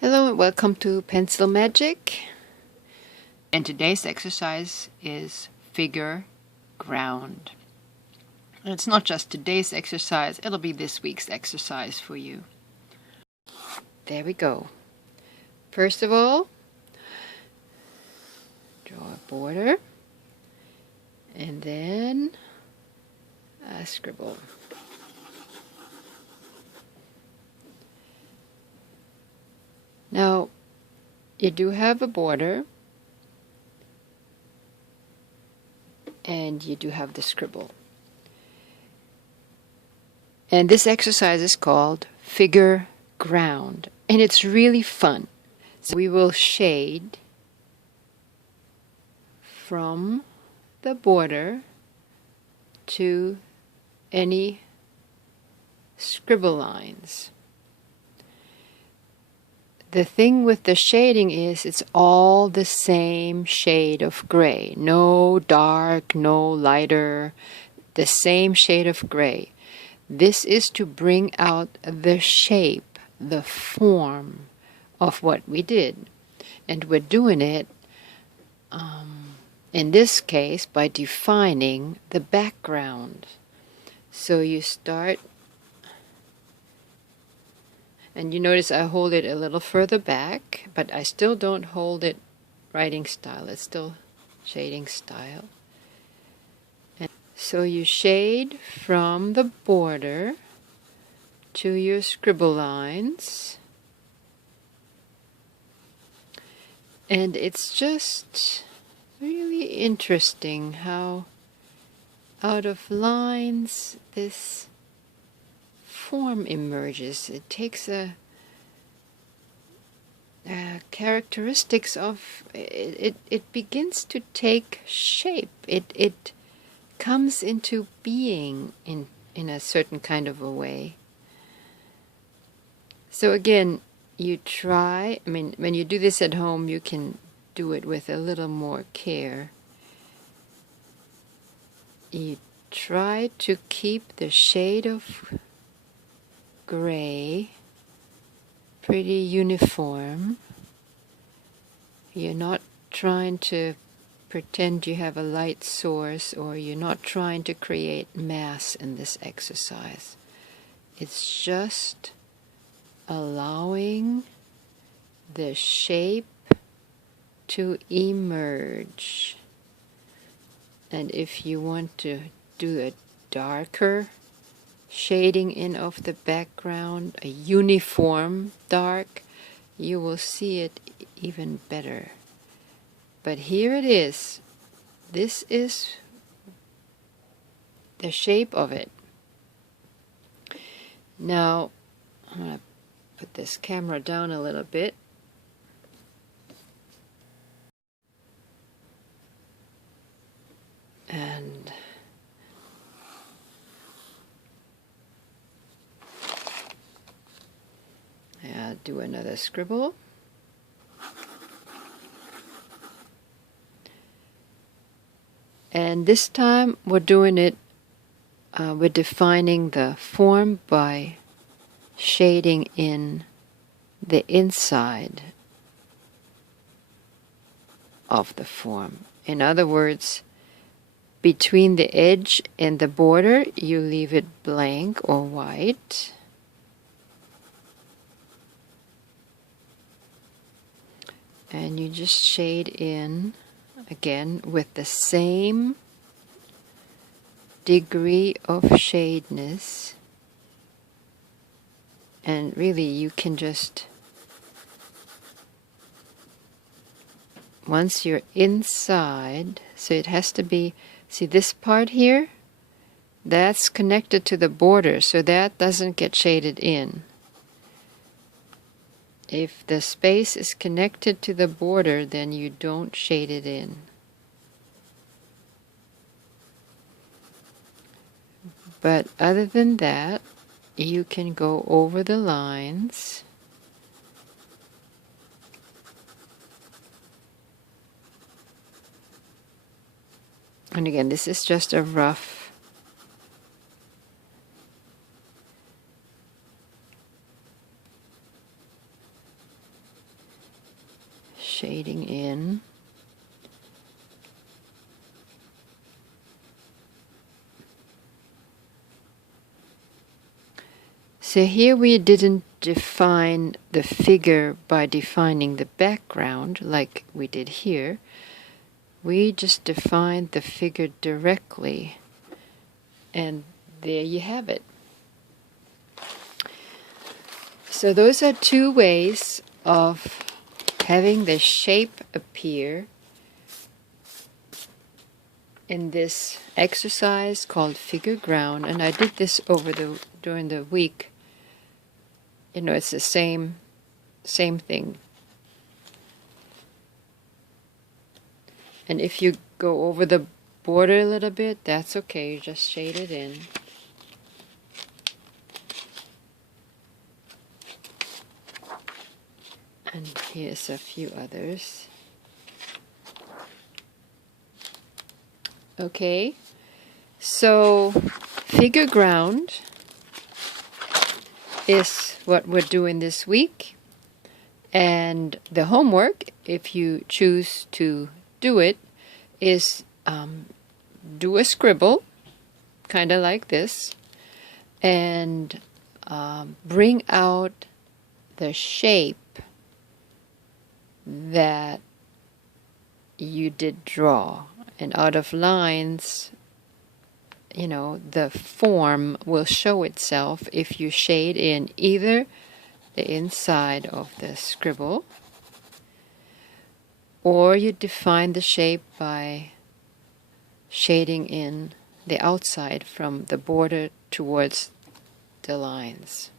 Hello and welcome to Pencil Magic. And today's exercise is figure ground. And it's not just today's exercise, it'll be this week's exercise for you. There we go. First of all, draw a border and then a scribble. Now, you do have a border, and you do have the scribble. And this exercise is called figure ground, and it's really fun. So we will shade from the border to any scribble lines. The thing with the shading is it's all the same shade of gray. No dark, no lighter, the same shade of gray. This is to bring out the shape, the form of what we did. And we're doing it, in this case, by defining the background. So you start, and you notice I hold it a little further back, but I still don't hold it writing style. It's still shading style. And so you shade from the border to your scribble lines. And it's just really interesting how out of lines this form emerges. It takes a characteristics of it. It begins to take shape. It comes into being in a certain kind of a way. So again, you try. I mean, when you do this at home, you can do it with a little more care. You try to keep the shade of gray pretty uniform. You're not trying to pretend you have a light source, or you're not trying to create mass in this exercise. It's just allowing the shape to emerge. And if you want to do a darker shading in of the background, a uniform dark, you will see it even better. But here it is. This is the shape of it. Now, I'm going to put this camera down a little bit. And I'll do another scribble. And this time we're doing it, we're defining the form by shading in the inside of the form. In other words, between the edge and the border, you leave it blank or white. And you just shade in, again, with the same degree of shadeness. And really, you can just, once you're inside, so it has to be, see this part here? That's connected to the border, so that doesn't get shaded in. If the space is connected to the border, then you don't shade it in. But other than that, you can go over the lines. And again, this is just a rough shading in. So here we didn't define the figure by defining the background like we did here. We just defined the figure directly, and there you have it. So those are two ways of having the shape appear in this exercise called figure ground. And I did this during the week. You know, it's the same thing. And if you go over the border a little bit, that's okay. You just shade it in. And here's a few others. Okay, so figure ground is what we're doing this week. And the homework, if you choose to do it, is do a scribble, kind of like this, and bring out the shape that you did draw. And out of lines, you know, the form will show itself if you shade in either the inside of the scribble, or you define the shape by shading in the outside from the border towards the lines.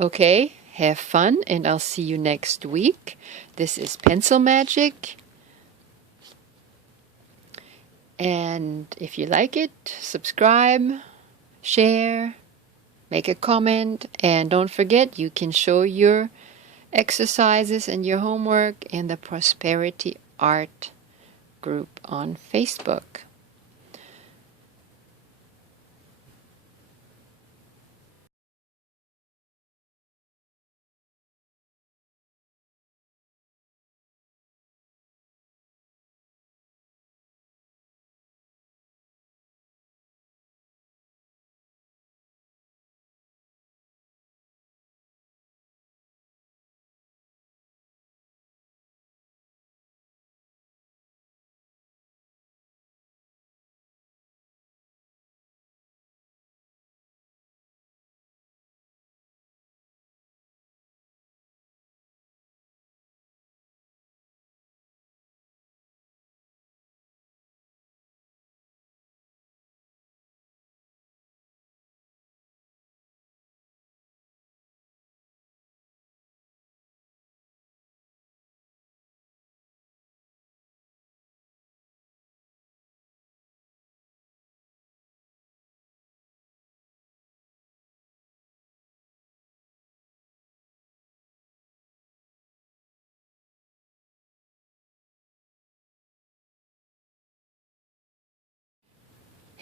Okay, have fun, and I'll see you next week. This is Pencil Magic. And if you like it, subscribe, share, make a comment, and don't forget you can show your exercises and your homework in the Prosperity Art group on Facebook.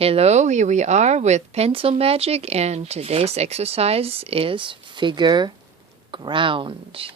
Hello, here we are with Pencil Magic, and today's exercise is figure ground.